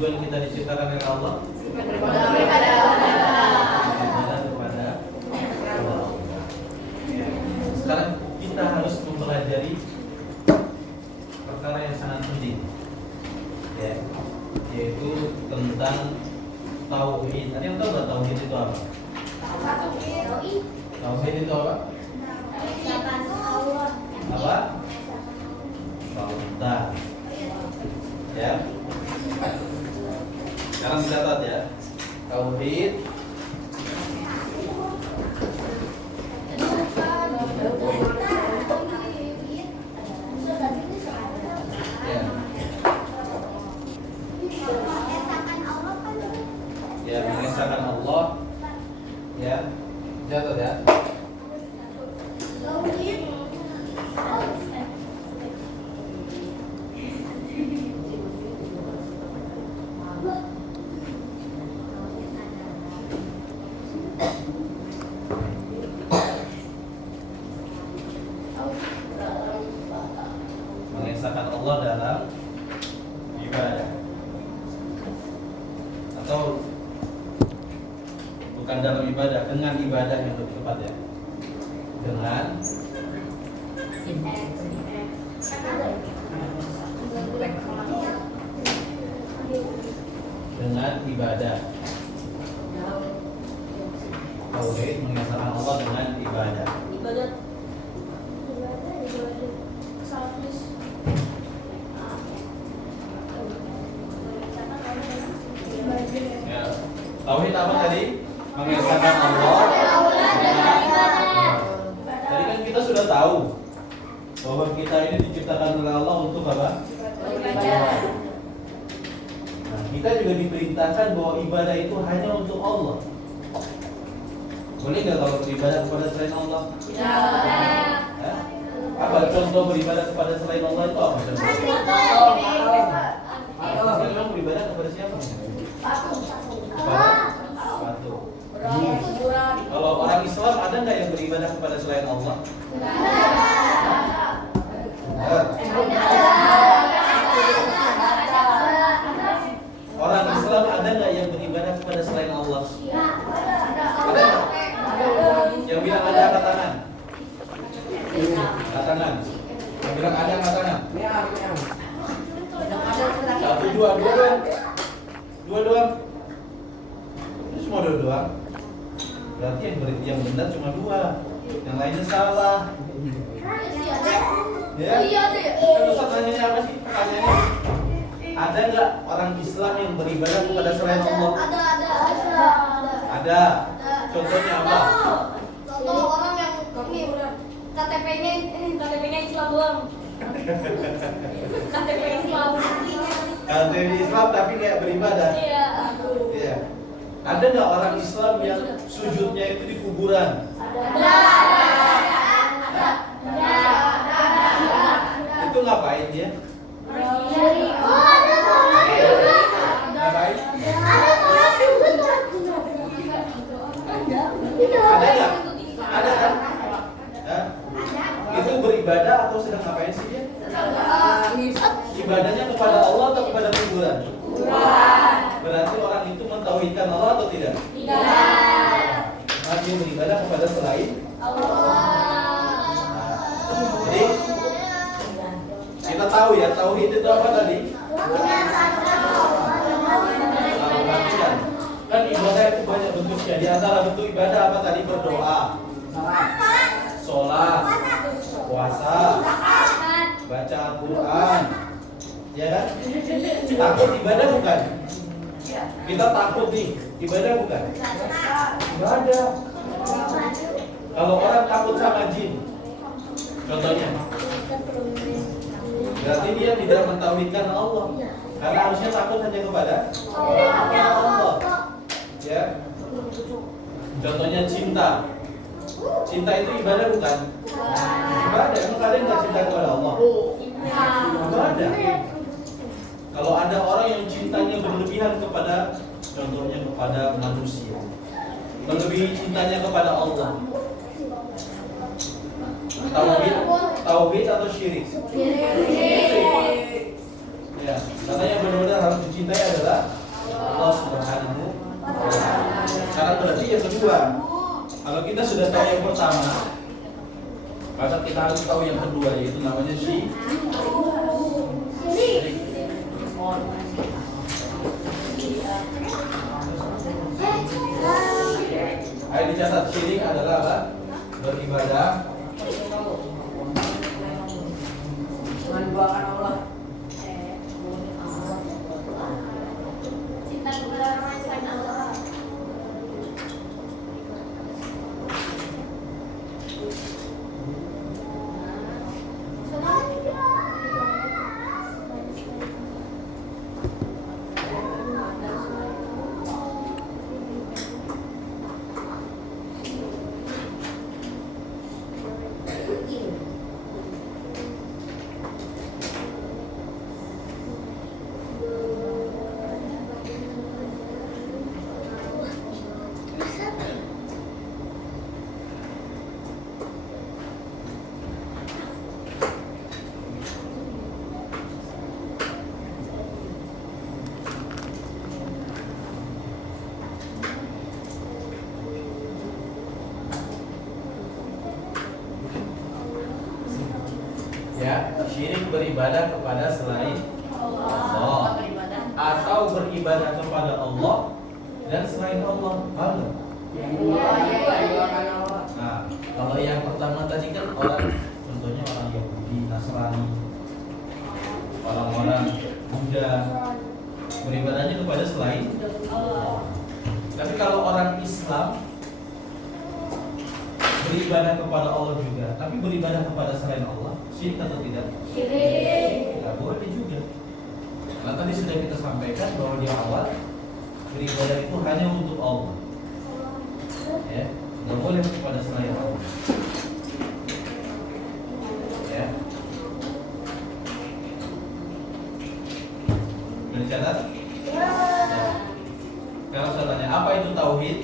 tujuan kita diciptakan oleh Allah? Beribadah kepada Beribadah kepada Allah. Sekarang kita harus mempelajari perkara yang sangat penting, ya, yaitu tentang tauhid. Ada yang tahu nggak tauhid itu apa? Tauhid itu apa? Apa? Tauhid. Ya. Sekarang dicatat ya. Tauhid ya, mengesahkan Allah, ya, catat ya. Mengesahkan Allah dalam ibadah, atau bukan dalam ibadah, dengan ibadah yang lebih tepat ya, dengan ibadah. Tauhid mengesahkan Allah dengan ibadah. Ya. Tauhid apa tadi? Mengesahkan Allah. Tadi kan kita sudah tahu bahwa kita ini diciptakan oleh Allah untuk apa? Nah, kita juga diperintahkan bahwa ibadah itu hanya untuk Allah. Boleh nggak kalau beribadah kepada selain Allah? Ya? Apa contoh beribadah kepada selain Allah itu apa? Memang beribadah kepada siapa? Kepada patung. Kalau orang Islam ada nggak yang beribadah kepada selain Allah? Orang Islam ada nggak yang beribadah kepada selain Allah? Ada nggak? Yang bilang ada angkat tangan. Angkat tangan. Yang bilang ada angkat tangan. Satu, dua doang. Ini semua dua doang. Berarti yang benar cuma dua. Yang lainnya salah. Ya? Kan Ustaz tanyanya apa sih? Pertanyaannya, ada nggak orang Islam yang beribadah kepada selain Allah? Ada. Contohnya apa? Contoh orang yang ini KTP-nya Islam doang. KTP Islam. KTP Islam tapi nggak beribadah. Iya. Iya. Ada nggak orang Islam yang sujudnya itu di kuburan? Ada. Itu ngapain dia? Ngapain? Ada nggak? Ada kan? Hah? Itu beribadah atau sedang ngapain sih dia? Ibadahnya kepada Allah atau kepada kuburan? Berarti orang itu mentauhidkan Allah atau tidak? Tidak. Dia beribadah kepada selain Jadi kita tahu ya, tauhid itu apa tadi? Perhatikan. Kan ibadah itu banyak bentuknya. Di antara bentuk ibadah apa tadi? Berdoa, sholat, puasa, baca Al-Quran, ya kan? Takut ibadah bukan? Kita takut nih, ibadah bukan? Ibadah. Kalau orang takut sama jin, contohnya, berarti dia tidak mentauhidkan Allah. Karena harusnya takut hanya kepada Allah. Ya. Contohnya cinta. Cinta itu ibadah bukan? Ibadah. Emang kalian nggak cinta kepada Allah? Ibadah. Kalau ada orang yang cintanya berlebihan kepada, contohnya kepada manusia, melebihi cintanya kepada Allah, tauhid atau syirik? Ya, katanya benar-benar harus dicintai adalah kedua. Kalau kita sudah tahu yang pertama, maka kita harus tahu yang kedua, yaitu namanya syirik. Ayo dicatat, syirik adalah apa? Beribadah menduakan Allah. Cinta kepada orang lain selain Allah. ya, syirik beribadah kepada selain Allah atau beribadah kepada Allah dan selain Allah. Paham nggak? Menduakan Allah. Nah, kalau yang pertama tadi kan orang, contohnya orang Yahudi, Nasrani, orang-orang Buddha, beribadahnya kepada selain Allah. Tapi kalau orang Islam beribadah kepada Allah juga, tapi beribadah kepada selain Allah, syirik atau tidak? Syirik. Tidak boleh juga. Karena tadi sudah kita sampaikan bahwa di awal beribadah itu hanya untuk Allah. Ya, tidak boleh kepada selain Allah. Ya. Mencatat? Ya. Sekarang saya tanya, apa itu tauhid?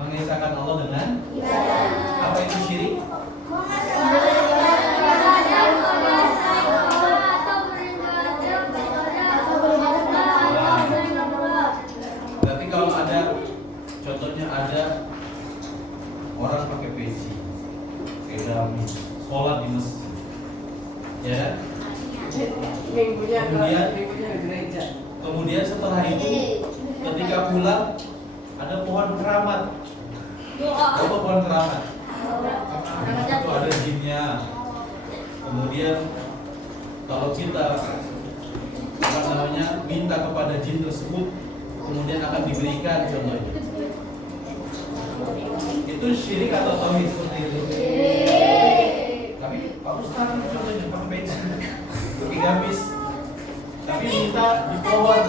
Mengesahkan Allah dengan apa itu syirik? Berarti kalau ada, contohnya ada orang pakai peci, pakai gamis, sholat di masjid, ya. Minggunya Kemudian- ke gereja. Kemudian setelah itu, ketika pulang ada pohon keramat. Apa pohon keramat? Itu ada jinnya. Kemudian kalau kita apa namanya minta kepada jin tersebut, kemudian akan diberikan contohnya. Itu syirik atau tauhid seperti itu? Tapi Pak Ustaz contohnya pakai peci, pakai gamis, tapi minta di pohon.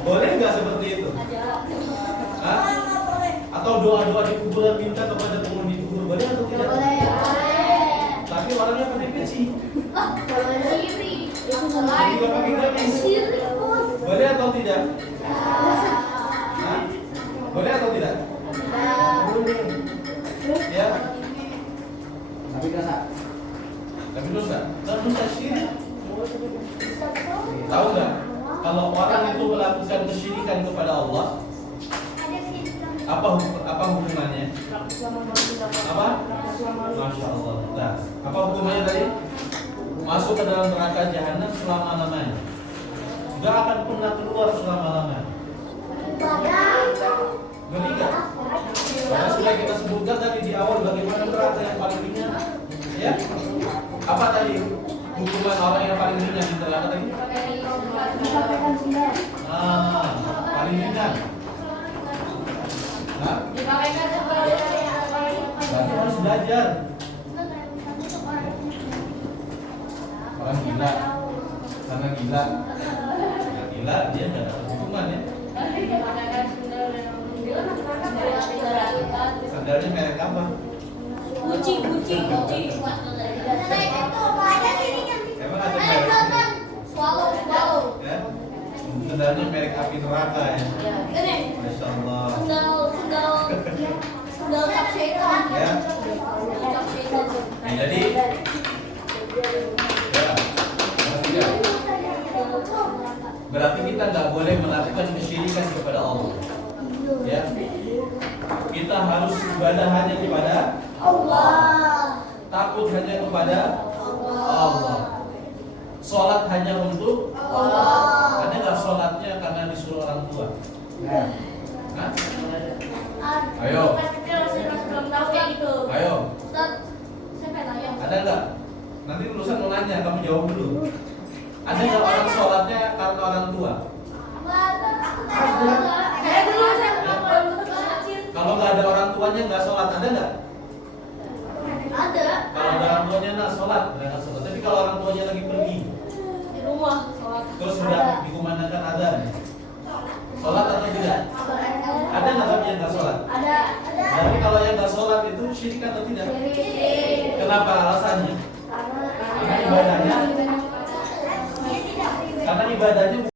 Boleh nggak seperti itu? Hah? Atau doa-doa di kuburan minta kepada penghuni kubur, boleh atau tidak? Tapi orangnya pakai peci, juga pakai gamis, boleh atau tidak? Hah? Boleh atau tidak? Boleh. Ya. Tapi dosa. Tapi dosa. Dan dosa syirik. Tahu nggak? Kalau orang itu melakukan kesyirikan kepada Allah, apa hukumannya? Apa? Masya Allah. Nah, apa hukumannya tadi? Masuk ke dalam neraka jahanam selama-lamanya. Gak akan pernah keluar selama-lamanya. Ngeri gak? Karena sudah kita sebutkan tadi di awal bagaimana neraka yang paling ringan. Ya? Apa tadi? Hukuman orang yang paling ringan di neraka tadi? Paling ringan. Nah, berarti harus belajar. Orang gila, karena gila, ya gila dia nggak dapat hukuman ya. Sandalnya merek apa? Gucci. Emang ada merek? Swallow. Ya? Sandalnya merek api neraka ya. Ini Masya Allah. sendal kapsetan. Ya. Kapsetan. Nah, jadi Berarti kita nggak boleh melakukan kesyirikan kepada Allah. Ya, kita harus ibadah hanya kepada Allah. takut hanya kepada Allah. Sholat hanya untuk Allah. Ada nggak sholatnya karena disuruh orang tua? Nah, Hah? Ayo. Pas kecil masih belum tahu kayak gitu. Ayo, Ustaz, saya pengen nanya. ada nggak? Nanti lulusan mau nanya, kamu jawab dulu. Ada nggak orang sholatnya karena orang tua? Saya dulu saya belum kecil. Kalau nggak ada orang tuanya nggak sholat, ada nggak? Ada. Kalau ada orang tuanya nggak sholat, nggak sholat. Tapi kalau orang tuanya lagi pergi, Di rumah sholat. terus sudah dikumandangkan adzan, sholat atau tidak? Ada nggak tapi yang nggak sholat? Ada. Tapi kalau yang nggak sholat itu syirik atau tidak? Kenapa alasannya? Karena ibadahnya bukan